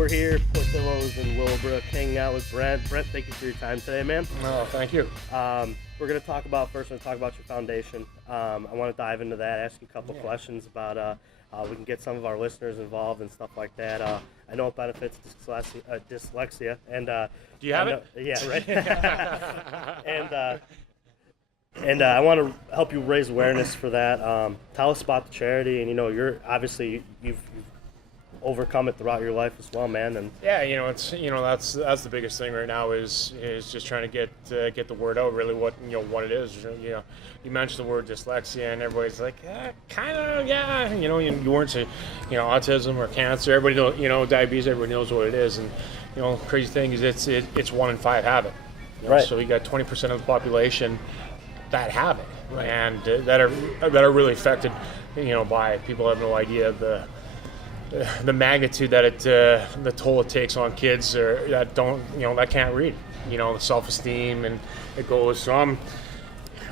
we're here, Portillo's in Willowbrook, hanging out with Brent. Brent, thank you for your time today, man. Oh, thank you. We're going to talk about your foundation. I want to dive into that, ask you a couple questions about we can get some of our listeners involved and stuff like that. I know it benefits dyslexia, and do you have it? Yeah, right. and I want to help you raise awareness for that. Tell us about the charity, and you're obviously you've overcome it throughout your life as well, man. And yeah, it's that's the biggest thing right now is just trying to get the word out. Really, what it is. You mentioned the word dyslexia, and everybody's like, kind of, yeah. You weren't saying, autism or cancer. Everybody knows, diabetes. Everybody knows what it is, and crazy thing is it's 1 in 5 have it. Right. So you got 20% of the population that have it, right, and that are really affected, by people have no idea the magnitude that the toll it takes on kids that don't, that can't read, the self-esteem, and it goes. So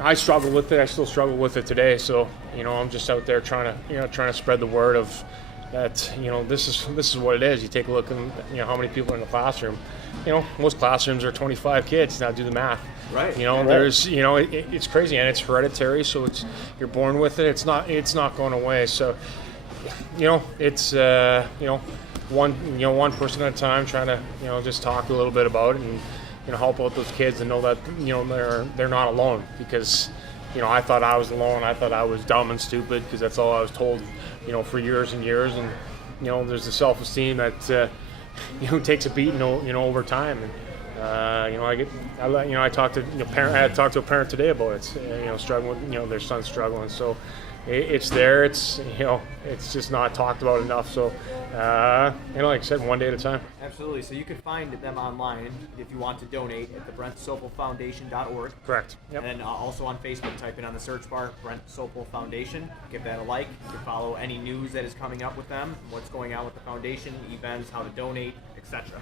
I struggle with it. I still struggle with it today. So, I'm just out there trying to spread the word of that, this is what it is. You take a look at, how many people are in the classroom. Most classrooms are 25 kids. Now do the math. Right. There's, it's crazy, and it's hereditary. So you're born with it. It's not going away. So, it's one person at a time, trying to just talk a little bit about it and help out those kids and know that they're not alone, because I thought I was alone. I thought I was dumb and stupid because that's all I was told for years and years. And there's the self-esteem that takes a beating over time. And I talked to parent. I had talked to a parent today about it. Struggling with their son's struggling. So it's there. It's it's just not talked about enough. So like I said, one day at a time. Absolutely. So you can find them online if you want to donate at the BrentSopelFoundation.org. Correct. Yep. And then also on Facebook, type in on the search bar Brent Sopel Foundation. Give that a like. You can follow any news that is coming up with them, what's going on with the foundation, events, how to donate, etc.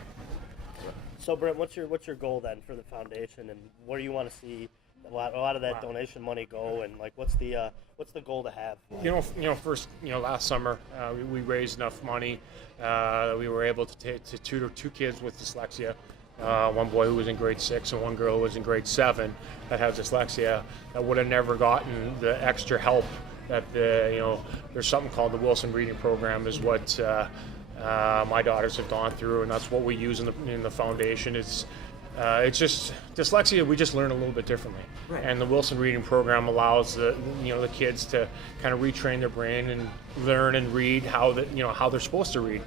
So Brent, what's your goal then for the foundation, and where do you want to see a lot of that donation money go, and what's the goal to have? First, last summer we raised enough money that we were able to tutor 2 kids with dyslexia. One boy who was in grade 6 and one girl who was in grade 7 that has dyslexia, that would have never gotten the extra help that there's something called the Wilson Reading Program is what my daughters have gone through, and that's what we use in the foundation. It's just dyslexia. We just learn a little bit differently, right. And the Wilson Reading Program allows the kids to kind of retrain their brain and learn and read how they're supposed to read.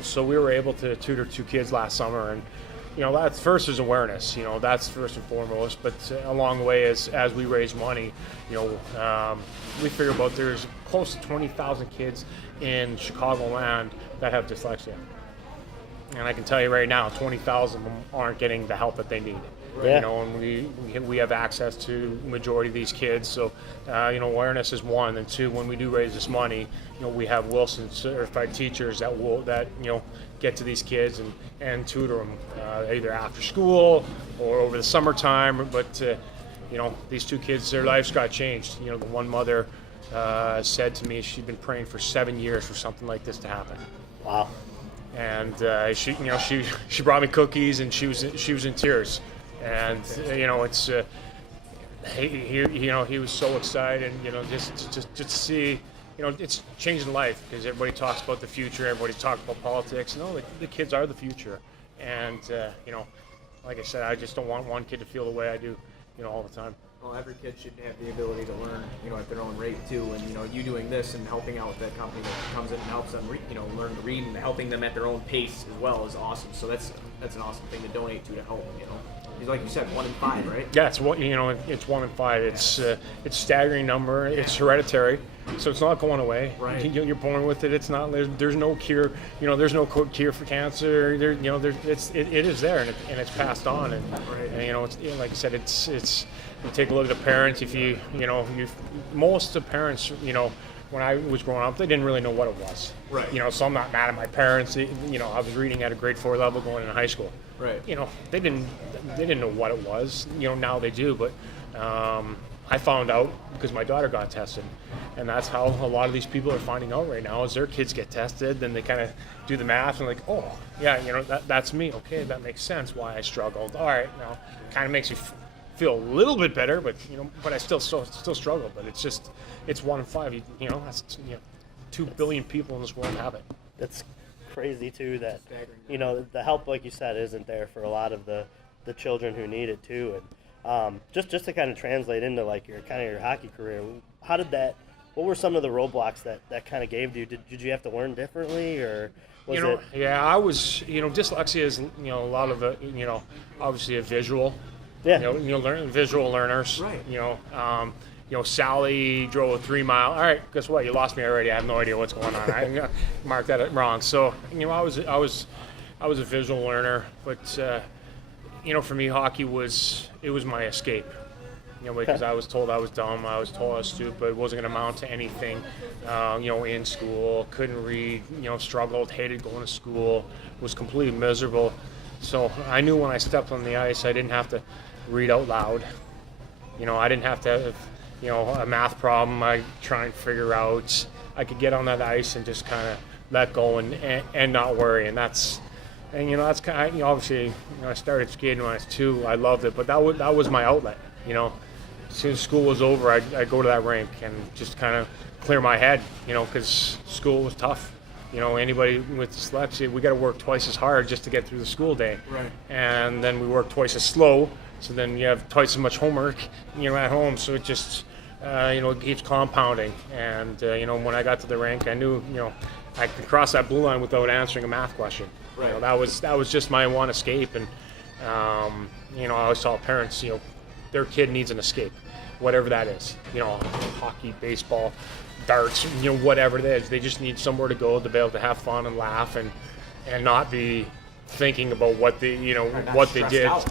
So we were able to tutor 2 kids last summer, and that's first is awareness. That's first and foremost. But along the way, as we raise money, we figure about there's close to 20,000 kids in Chicagoland that have dyslexia. And I can tell you right now, 20,000 of them aren't getting the help that they need. Yeah. And we have access to the majority of these kids. So, awareness is one, and 2, when we do raise this money, we have Wilson certified teachers that will get to these kids and tutor them either after school or over the summertime. But these 2 kids, their lives got changed. The one mother said to me she'd been praying for 7 years for something like this to happen. Wow. And she brought me cookies, and she was in tears, and it's he was so excited, just to see, it's changing life, because everybody talks about the future, everybody talks about politics. No, the kids are the future, and like I said, I just don't want one kid to feel the way I do, all the time. Well, every kid should have the ability to learn, at their own rate too. And you doing this and helping out that company that comes in and helps them, learn to read, and helping them at their own pace as well is awesome. So that's an awesome thing to donate to help them. Like you said, 1 in 5, right? Yeah, it's 1 in 5. It's a staggering number. It's hereditary, so it's not going away. Right. You're born with it. It's not. There's no cure. There's no cure for cancer. It is there, and it's passed on. And, right. and it's like I said, it's. You take a look at the parents. Most of the parents, when I was growing up, they didn't really know what it was. Right. So I'm not mad at my parents. I was reading at a grade 4 level going into high school. Right. They didn't know what it was. Now they do, but I found out because my daughter got tested, and that's how a lot of these people are finding out right now. Is their kids get tested, then they kind of do the math and like, oh yeah, that's me. Okay, that makes sense why I struggled. All right, now kind of makes you feel a little bit better, but but I still struggle. But it's 1 in 5. That's 2 billion people in this world have it. That's crazy too. That the help, like you said, isn't there for a lot of the children who need it too. And just to kind of translate into like your hockey career, how did that? What were some of the roadblocks that kind of gave you? Did you have to learn differently, or was it? Yeah, I was. Dyslexia is a lot of the obviously a visual. Yeah. Learn visual learners. Right. Sally drove a 3 mile. All right, guess what? You lost me already. I have no idea what's going on. I marked that wrong. So I was a visual learner, but for me, hockey was my escape. Because I was told I was dumb, I was told I was stupid, wasn't going to amount to anything. In school, couldn't read. Struggled, hated going to school, was completely miserable. So I knew when I stepped on the ice, I didn't have to read out loud. I didn't have to have, a math problem I try and figure out. I could get on that ice and just kind of let go and not worry. And that's kind of, obviously, I started skating when I was 2. I loved it, but that was my outlet. As soon as school was over, I'd go to that rink and just kind of clear my head, because school was tough. Anybody with dyslexia, we got to work twice as hard just to get through the school day. Right. And then we work twice as slow, so then you have twice as much homework, at home. So it just, it keeps compounding. And, when I got to the rink, I knew, I could cross that blue line without answering a math question. Right. That was just my one escape. And, I always tell parents, their kid needs an escape, whatever that is. Hockey, baseball, darts, whatever it is. They just need somewhere to go to be able to have fun and laugh and not be thinking about what they did. Out,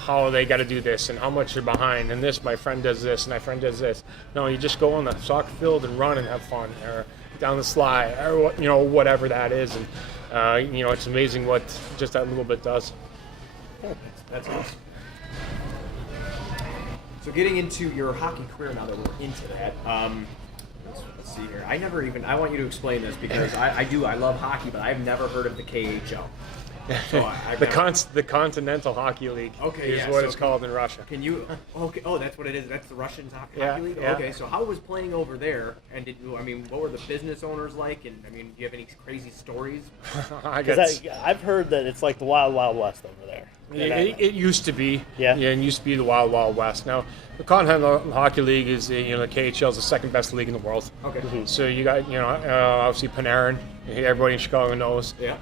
how they got to do this and how much they're behind and this. My friend does this and my friend does this. No, you just go on the soccer field and run and have fun, or down the slide, or whatever that is. And it's amazing what just that little bit does. That's awesome. So getting into your hockey career now that we're into that, let's see here. I want you to explain this because I love hockey, but I've never heard of the KHL. So the Continental Hockey League is what it's called in Russia. Can you? Okay. Oh, that's what it is. That's the Russian hockey league. Yeah. Okay. So how was playing over there? And what were the business owners like? And do you have any crazy stories? I've heard that it's like the Wild Wild West over there. It used to be. Yeah. It used to be the Wild Wild West. Now, the Continental Hockey League is the KHL is the second best league in the world. Okay. Mm-hmm. So you got obviously Panarin. Everybody in Chicago knows. Yeah.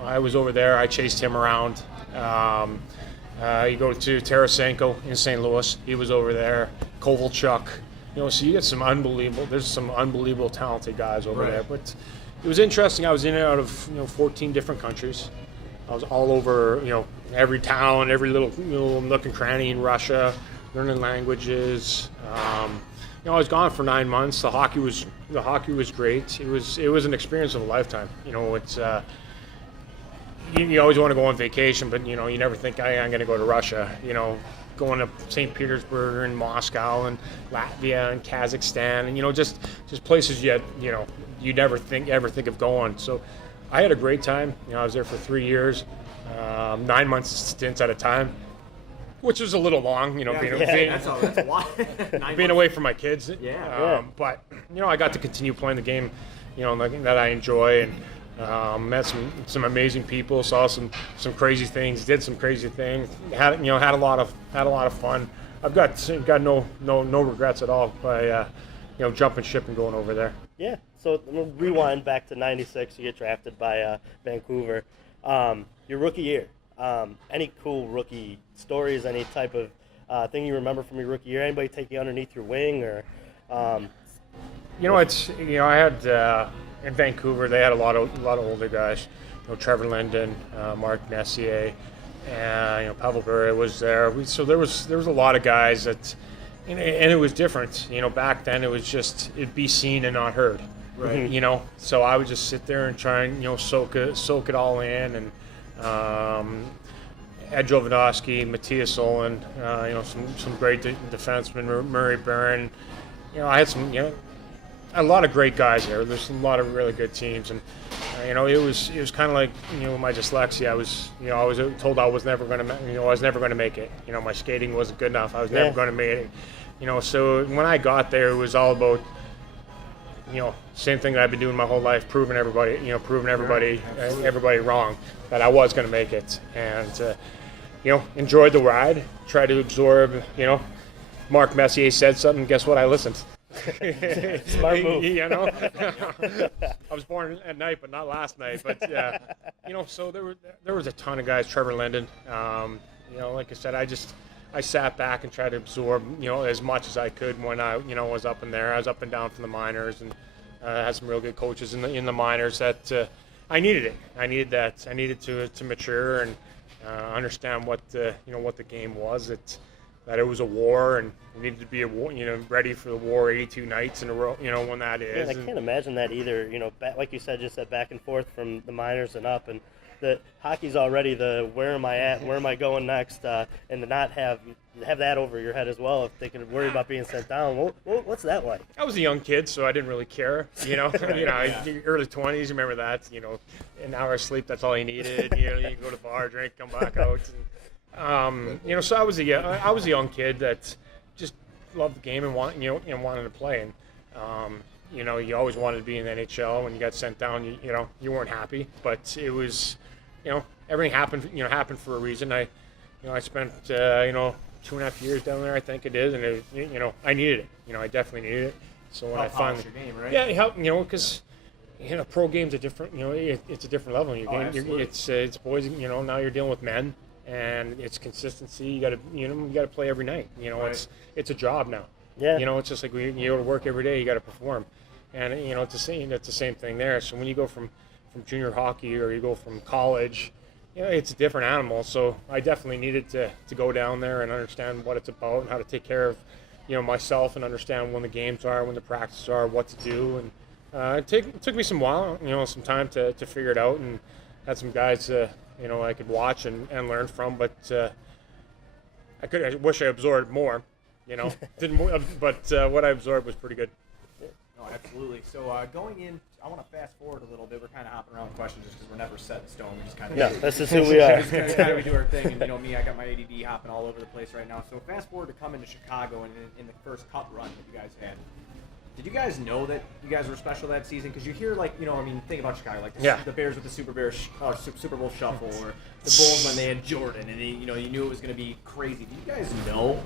I was over there. I chased him around. You go to Tarasenko in St. Louis. He was over there. Kovalchuk. So you get some unbelievable. There's some unbelievable talented guys over there. But it was interesting. I was in and out of 14 different countries. I was all over, every town, every little nook and cranny in Russia, learning languages. I was gone for 9 months. The hockey was great. It was an experience of a lifetime. It's you always want to go on vacation, but you never think I'm going to go to Russia. Going to St. Petersburg and Moscow and Latvia and Kazakhstan, and just places you never think of going. So I had a great time. I was there for 3 years, 9 months stints at a time, which was a little long. That's a lot. Being away from my kids. Yeah. But I got to continue playing the game, that I enjoy, and met some amazing people, saw some crazy things, did some crazy things, had a lot of fun. I've got no regrets at all by jumping ship and going over there. Yeah. So we'll rewind back to '96. You get drafted by Vancouver. Your rookie year. Any cool rookie stories? Any type of thing you remember from your rookie year? Anybody take you underneath your wing, or? I had in Vancouver. They had a lot of older guys. Trevor Linden, Mark Messier, and Pavel Bure was there. So there was a lot of guys that, and it was different. Back then it was just it'd be seen and not heard. Right. So I would just sit there and try and soak it all in, Ed Jovanovski, Matthias Solon, some great defensemen, Murray Barron. I had a lot of great guys there. There's a lot of really good teams, and it was kind of like my dyslexia. I was told I was never going to make it. My skating wasn't good enough. I was never going to make it. So when I got there, it was all about same thing that I've been doing my whole life, proving everybody wrong, that I was going to make it, and enjoyed the ride. Tried to absorb. Mark Messier said something. Guess what? I listened. Smart move. I was born at night, but not last night. But so there was a ton of guys. Trevor Linden. Like I said, I sat back and tried to absorb as much as I could when I was up in there. I was up and down from the minors, and had some real good coaches in the minors that I needed it. I needed that. I needed to mature and understand what the game was. That it was a war, and we needed to be ready for the war 82 nights in a row, when that is. I can't imagine that either, like you said, just that back and forth from the minors and up, and the hockey's already the where am I at, where am I going next, and to not have that over your head as well, if they can worry about being sent down. What's that like? I was a young kid, so I didn't really care, early 20s, remember that, an hour of sleep, that's all you needed, you can go to the bar, drink, come back out, and, so I was a young kid that just loved the game and wanted to play, and you always wanted to be in the NHL. When you got sent down, you weren't happy, but it was, everything happened for a reason. I spent 2.5 years down there, I think it is, and I needed it. I definitely needed it. So when I finally, your game, right? yeah, it helped. Because pro game's a different, it's a different level in your game. Absolutely. It's boys. Now you're dealing with men. And it's consistency. You got to play every night. Right. It's a job now. Yeah. It's just like you go to work every day. You got to perform, and it's the same thing there. So when you go from junior hockey or you go from college, it's a different animal. So I definitely needed to go down there and understand what it's about and how to take care of myself and understand when the games are, when the practices are, what to do. And it took me some while, some time to figure it out, and had some guys. I could watch and learn from, but I wish I absorbed more, but what I absorbed was pretty good. No, absolutely. So going in, I want to fast forward a little bit. We're kind of hopping around questions just because we're never set in stone. We just kind of that's just who we are. we do our thing, and me, I got my ADD hopping all over the place right now. So fast forward to coming to Chicago and in the first cup run that you guys had. Did you guys know that you guys were special that season? Because you hear, think about Chicago, the Bears with the Super Bowl shuffle, or the Bulls when they had Jordan, and you knew it was going to be crazy. Did you guys know,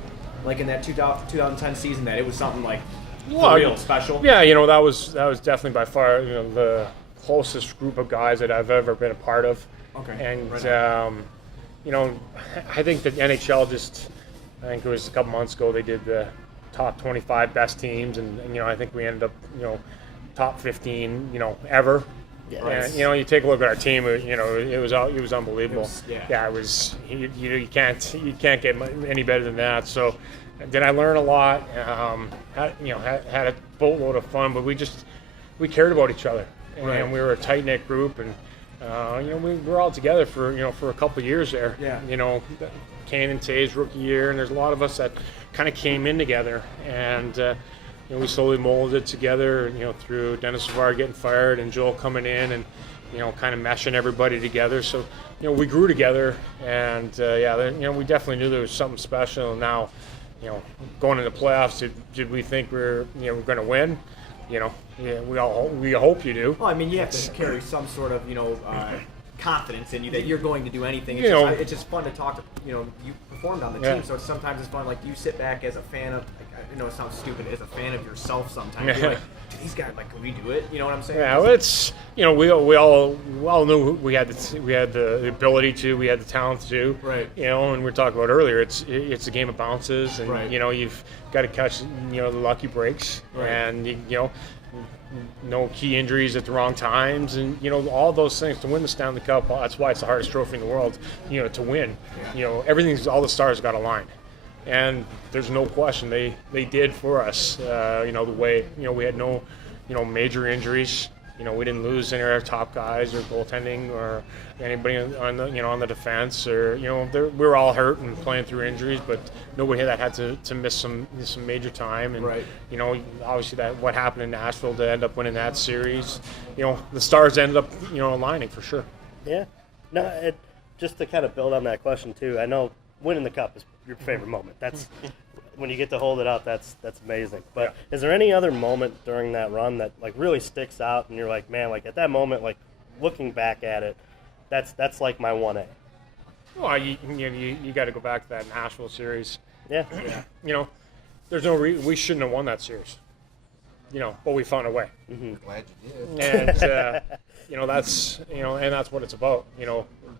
in that 2010 season, that it was something for real special? Yeah, that was definitely by far the closest group of guys that I've ever been a part of. Okay. And I think the NHL I think it was a couple months ago, they did the top 25 best teams, and I think we ended up top 15 ever. Yes. And you take a look at our team, it was unbelievable. It was you can't get any better than that. So did I learn a lot? Had a boatload of fun, but we cared about each other, and we were a tight knit group, and we were all together for a couple of years there. Yeah. Kane and Tay's rookie year, and there's a lot of us that kind of came in together, and we slowly molded together, through Dennis Savard getting fired and Joel coming in, and kind of meshing everybody together. So we grew together, and we definitely knew there was something special. And now, going into the playoffs, did we think we're going to win? We hope you do. Well, you have to carry some sort of confidence in you that you're going to do anything. It's just fun to talk to. You performed on the team, so sometimes it's fun. You sit back as a fan of. It sounds stupid, as a fan of yourself sometimes. You're like, these guys, can we do it? You know what I'm saying? Yeah, well, it's we all knew we had the ability to, we had the talent to do. Right. And we were talking about earlier, it's a game of bounces, and right. You've got to catch the lucky breaks, right. and no key injuries at the wrong times, and all those things to win the Stanley Cup. That's why it's the hardest trophy in the world, to win. All the stars got aligned, and there's no question they did for us. The way we had no major injuries, we didn't lose any of our top guys or goaltending or anybody on the defense, or we were all hurt and playing through injuries, but nobody that had to miss some major time. And right. Obviously that what happened in Nashville to end up winning that series, the stars ended up aligning for sure. Yeah. No, just to kind of build on that question too. I know winning the cup is your favorite moment. That's when you get to hold it up. That's amazing. But is there any other moment during that run that like really sticks out, and you're like, man, like at that moment, like looking back at it, that's like my 1A. Well, you got to go back to that Nashville series. Yeah. There's no reason we shouldn't have won that series. But we found a way. Mm-hmm. Glad you did. And that's what it's about.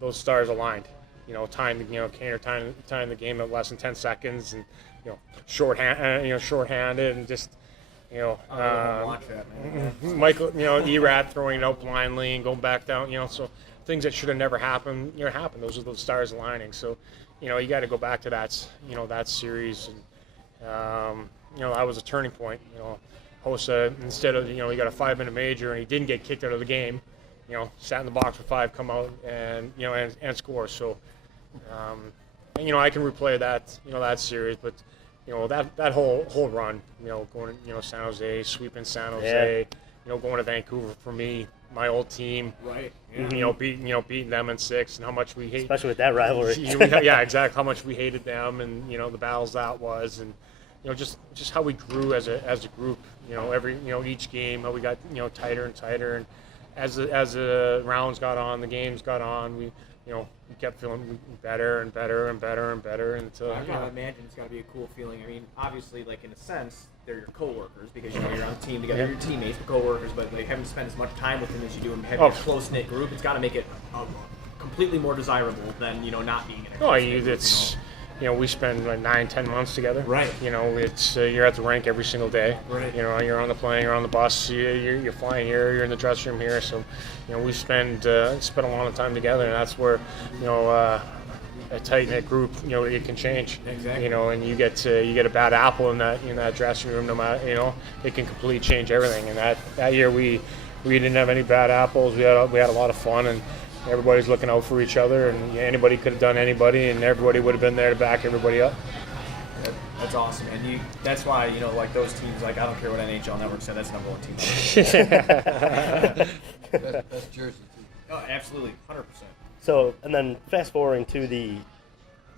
Those stars aligned. Kaner tying the game at less than 10 seconds, and shorthanded, and just watch that, man. Michael, Erat throwing it out blindly and going back down. So things that should have never happened, happened. Those are those stars aligning. So, you got to go back to that, that series, and that was a turning point. Hossa, instead of he got a 5-minute major and he didn't get kicked out of the game, sat in the box for 5, come out and and score. So, I can replay that that series, but that whole run, going San Jose, sweeping San Jose, going to Vancouver for me, my old team, right? Yeah. Beating them in 6, and how much we hate, especially with that rivalry. Yeah, exactly. How much we hated them, and the battles that was, and just how we grew as a group. Every each game, how we got tighter and tighter, and as the rounds got on, the games got on, we kept feeling better and better and better and better until. I gotta imagine it's gotta be a cool feeling. I mean, obviously, like in a sense, they're your coworkers because you're on the team together, your teammates, coworkers. But like having to spend as much time with them as you do and having a close knit group, it's gotta make it completely more desirable than not being in a close knit group. We spend like 9-10 months together. Right. It's you're at the rink every single day. Right. You're on the plane, you're on the bus, you're flying here, you're in the dressing room here. So, we spend a lot of time together, and that's where, a tight knit group, it can change. Exactly. And you get a bad apple in that dressing room, no matter, it can completely change everything. And that year we didn't have any bad apples. We had a lot of fun, and everybody's looking out for each other, and anybody could have done anybody, and everybody would have been there to back everybody up. That's awesome, and that's why like those teams, like I don't care what NHL Network said, that's number 1 team. That's Jersey too. Oh, absolutely, 100%. So, and then fast forwarding to the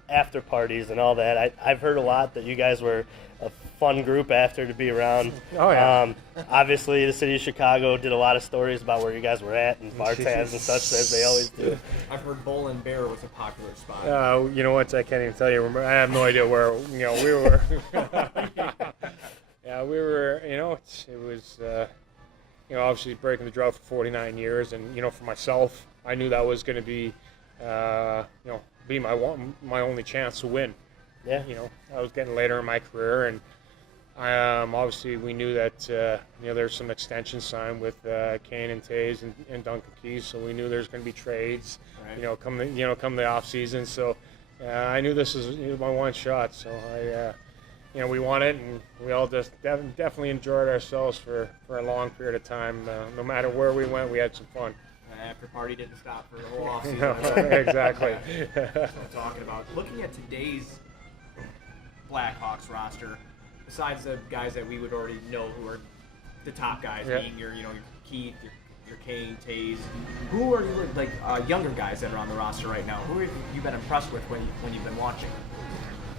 after parties and all that, I've heard a lot that you guys were a fun group after to be around. Oh, yeah. Obviously, the city of Chicago did a lot of stories about where you guys were at and bar tabs and such, as they always do. I've heard Bull and Bear was a popular spot. You know what? I can't even tell you. I have no idea where we were. Yeah, we were. It was obviously breaking the drought for 49 years, and for myself, I knew that was going to be be my only chance to win. Yeah. I was getting later in my career, and obviously we knew that there's some extensions signed with Kane and Tays and Duncan Keys, so we knew there's going to be trades. Right. Come the off season. So I knew this was my one shot. So we won it, and we all just definitely enjoyed ourselves for a long period of time. No matter where we went, we had some fun. After party didn't stop for the whole off season. No, exactly. That's what I'm talking about. Looking at today's Blackhawks roster, besides the guys that we would already know who are the top guys, being your Keith, your Kane, Tays, who are your younger guys that are on the roster right now? Who have you been impressed with when you've been watching?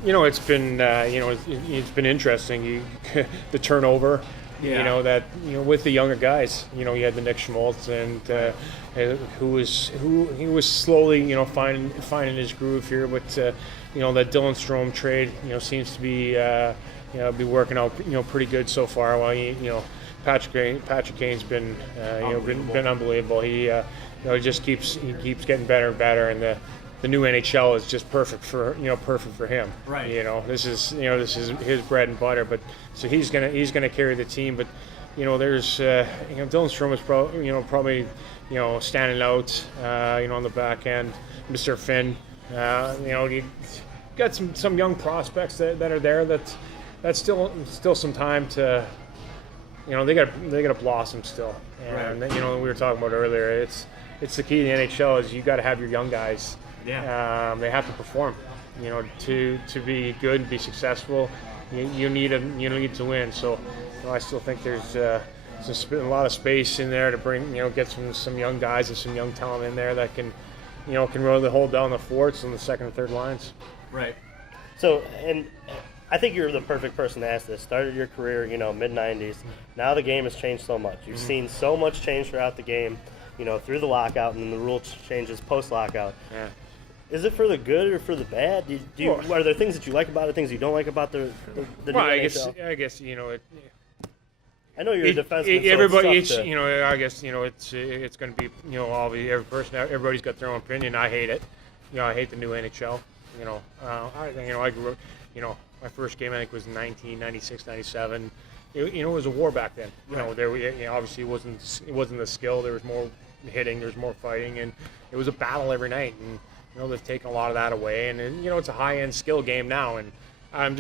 It's been it's been interesting. The turnover. Yeah. With the younger guys, you had the Nick Schmaltz and who was slowly finding his groove here, but that Dylan Strome trade seems to be be working out pretty good so far. While Patrick Kane's been been unbelievable. He just keeps getting better and better, and the new NHL is just perfect for him. Right. This is his bread and butter. But so he's gonna carry the team. But there's Dylan Strome is probably standing out on the back end. Mr. Finn, you got some young prospects that are there. That's still some time to they got to blossom still. And Right. we were talking about earlier. It's the key to the NHL is you got to have your young guys. Yeah. They have to perform. To be good and be successful, you need to win. So I still think there's a lot of space in there to bring get some young guys and some young talent in there that can really hold down the forts on the second and third lines. Right. So, and I think you're the perfect person to ask this. Started your career, mid-90s. Now the game has changed so much. You've seen so much change throughout the game, through the lockout and then the rule changes post-lockout. Yeah. Is it for the good or for the bad? Are there things that you like about it, things you don't like about the new NHL? I guess I know you're a defenseman. Everybody, so I guess it's going to be everybody's got their own opinion. I hate it. I hate the new NHL. I grew up. My first game I think was 1996, 97. It was a war back then. Obviously it wasn't the skill. There was more hitting. There was more fighting, and it was a battle every night. And they've taken a lot of that away, and it's a high-end skill game now. And I'm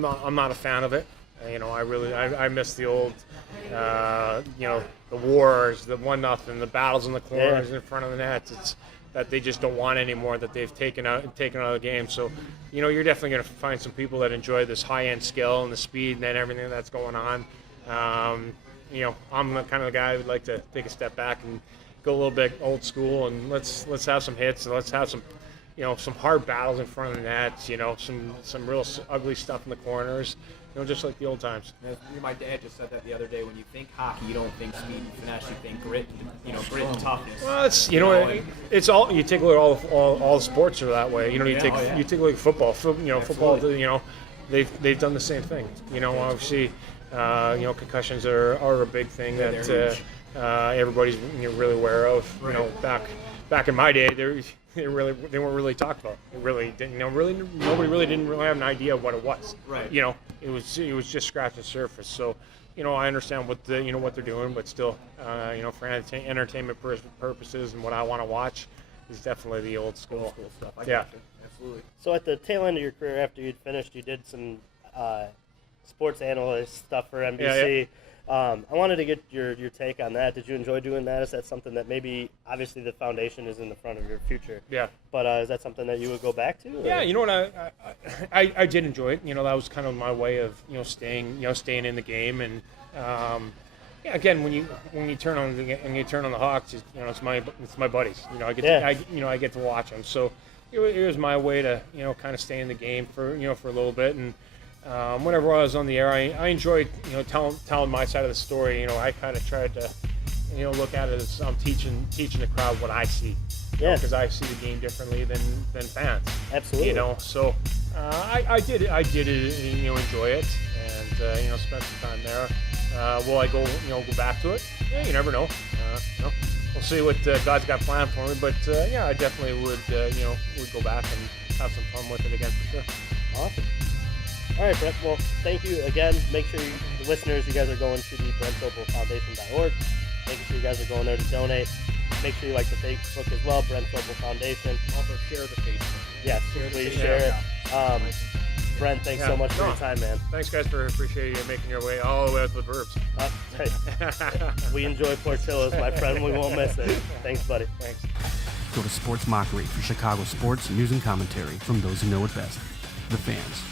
not a fan of it. I miss the old, the wars, the 1-0, the battles in the corners in front of the nets. It's that they just don't want anymore. That they've taken out of the game. So, you're definitely going to find some people that enjoy this high-end skill and the speed and then everything that's going on. I'm the kind of the guy who would like to take a step back and go a little bit old school and let's have some hits and let's have some some hard battles in front of the nets. Some real ugly stuff in the corners. Just like the old times. My dad just said that the other day. When you think hockey, you don't think speed and finesse. You think grit, grit and toughness. Well, it's all. You take a look at all the sports are that way. You take a look at football. Football. They've done the same thing. Obviously, concussions are a big thing that everybody's really aware of. Right. Back in my day, they weren't really talked about. It really didn't. Nobody really didn't really have an idea of what it was. Right. It was just scratching the surface. So, I understand what what they're doing, but still, for entertainment purposes and what I want to watch is definitely the old school stuff. I yeah. got you. Absolutely. So at the tail end of your career, after you'd finished, you did some sports analyst stuff for NBC. Yeah. I wanted to get your take on that. Did you enjoy doing that? Is that something that maybe, obviously the foundation is in the front of your future. Yeah. But is that something that you would go back to? Or? Yeah, what I did enjoy it. That was kind of my way of staying in the game. And again, when you turn on the Hawks, it's my buddies. I get to watch them. So it was my way to kind of stay in the game for a little bit. And whenever I was on the air, I enjoyed telling my side of the story. I kind of tried to look at it as I'm teaching the crowd what I see. Because I see the game differently than fans. Absolutely. So I did enjoy it and spent some time there. Will I go back to it? Yeah, you never know. We'll see what God's got planned for me. But I definitely would go back and have some fun with it again for sure. Awesome. All right, Brent. Well, thank you again. Make sure the listeners, you guys are going to the BrentSopelFoundation.org. Make sure you guys are going there to donate. Make sure you like the Facebook as well, Brent Sopel Foundation. Also share the Facebook. Yes, please share it. Brent, thanks so much for your time, man. Thanks, guys, for appreciating you making your way all the way out to the burbs. Hey. We enjoy Portillo's, my friend. We won't miss it. Thanks, buddy. Thanks. Go to Sports Mockery for Chicago sports news and commentary from those who know it best, the fans.